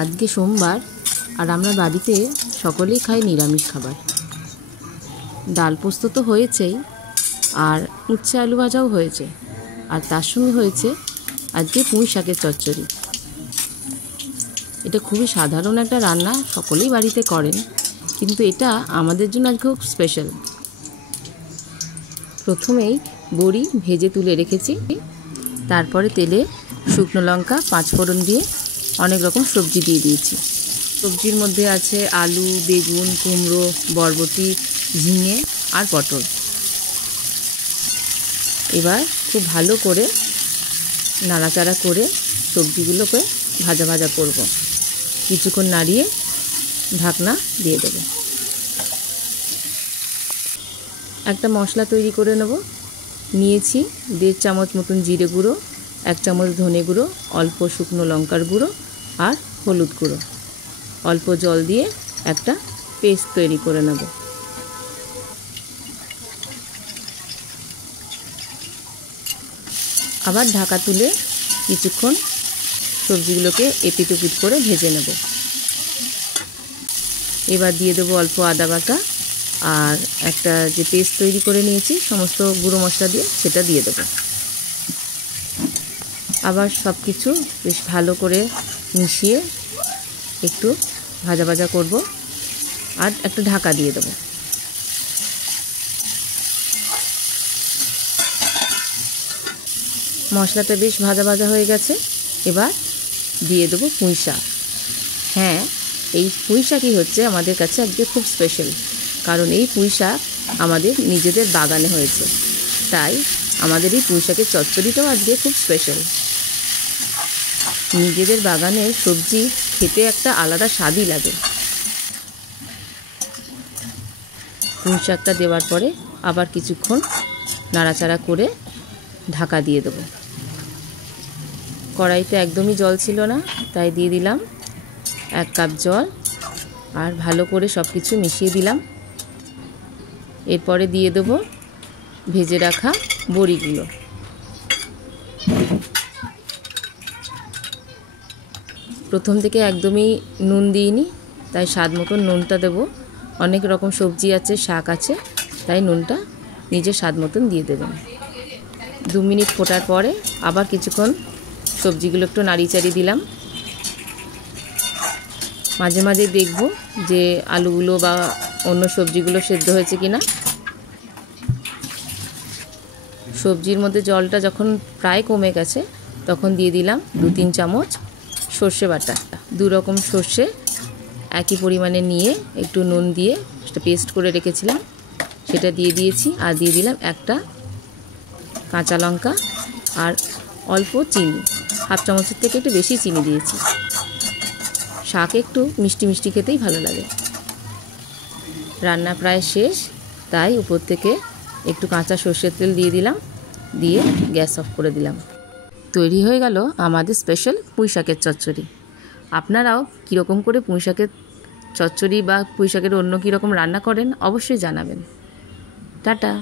আজকে সোমবার আর আমরা বাড়িতে সকলেই খাই নিরামিষ খাবার। ডাল পোস্ত তো হয়েছেই, আর উচ্ছে আলু ভাজাও হয়েছে, আর তার সঙ্গে হয়েছে আজকে পুঁই শাকের চচ্চড়ি। এটা খুবই সাধারণ একটা রান্না, সকলেই বাড়িতে করেন, কিন্তু এটা আমাদের জন্য আজকে খুব স্পেশাল। প্রথমেই বড়ি ভেজে তুলে রেখেছি, তারপরে তেলে শুকনো লঙ্কা পাঁচফোড়ন দিয়ে অনেক রকম সবজি দিয়ে দিয়েছি। সবজির মধ্যে আছে আলু, বেগুন, কুমড়ো, বরবটি, ঝিঙে আর পটল। এবার খুব ভালো করে নাড়াচাড়া করে সবজিগুলোকে ভাজা ভাজা করব। কিছুক্ষণ নাড়িয়ে ঢাকনা দিয়ে দেব। একটা মশলা তৈরি করে নেব। নিয়েছি 1.5 চামচ মতন জিরে গুঁড়ো, 1 চামচ ধনে গুঁড়ো, অল্প শুকনো লঙ্কার গুঁড়ো আর হলুদ গুঁড়ো। অল্প জল দিয়ে একটা পেস্ট তৈরি করে নেব। আবার ঢাকা তুলে কিছুক্ষণ সবজিগুলোকে এপিট ওপিট করে ভেজে নেব। এবার দিয়ে দেবো অল্প আদা বাটা আর একটা যে পেস্ট তৈরি করে নিয়েছি সমস্ত গুঁড়ো মশলা দিয়ে, সেটা দিয়ে দেবো। আবার সব কিছু বেশ ভালো করে মিশিয়ে একটু ভাজা ভাজা করব আর একটা ঢাকা দিয়ে দেবো। মশলাটা বেশ ভাজা ভাজা হয়ে গেছে। এবার দিয়ে দেবো পুঁই শাক। হ্যাঁ, এই পুঁই শাকই হচ্ছে আমাদের কাছে আজকে খুব স্পেশাল, কারণ এই পুঁই শাক আমাদের নিজেদের বাগানে হয়েছে, তাই আমাদের এই পুঁই শাকের চচ্চড়িটাও আজকে খুব স্পেশাল। নিজেদের বাগানের সবজি খেতে একটা আলাদা স্বাদই লাগে। পুঁই শাকটা দেওয়ার পরে আবার কিছুক্ষণ নাড়াচাড়া করে ঢাকা দিয়ে দেবো। কড়াইতে একদমই জল ছিল না, তাই দিয়ে দিলাম 1 কাপ জল আর ভালো করে সব কিছু মিশিয়ে দিলাম। এরপরে দিয়ে দেবো ভেজে রাখা বড়িগুলো। প্রথম থেকে একদমই নুন দিইনি, তাই স্বাদ মতন নুনটা দেবো। অনেক রকম সবজি আছে, শাক আছে, তাই নুনটা নিজের স্বাদ মতন দিয়ে দেবেন। 2 মিনিট ফোটার পরে আবার কিছুক্ষণ সবজিগুলো একটু নাড়িয়ে চাড়িয়ে দিলাম। মাঝে মাঝে দেখব যে আলুগুলো বা অন্য সবজিগুলো সেদ্ধ হয়েছে কিনা। সবজির মধ্যে জলটা যখন প্রায় কমে গেছে, তখন দিয়ে দিলাম 2-3 চামচ সর্ষে বাটা। 2 রকম সর্ষে একই পরিমাণে নিয়ে একটু নুন দিয়ে সেটা পেস্ট করে রেখেছিলাম, সেটা দিয়ে দিয়েছি। আর দিয়ে দিলাম একটা কাঁচা লঙ্কা আর অল্প চিনি, 1/2 চামচের থেকে একটু বেশি চিনি দিয়েছি। শাক একটু মিষ্টি মিষ্টি খেতেই ভালো লাগে। রান্না প্রায় শেষ, তাই উপর থেকে একটু কাঁচা সর্ষের তেল দিয়ে দিলাম, দিয়ে গ্যাস অফ করে দিলাম। তৈরি হয়ে গেল আমাদের স্পেশাল পুঁই শাকের চচ্চড়ি। আপনারাও কীরকম করে পুঁই শাকের চচ্চড়ি বা পুঁই শাকের অন্য কীরকম রান্না করেন অবশ্যই জানাবেন। টাটা।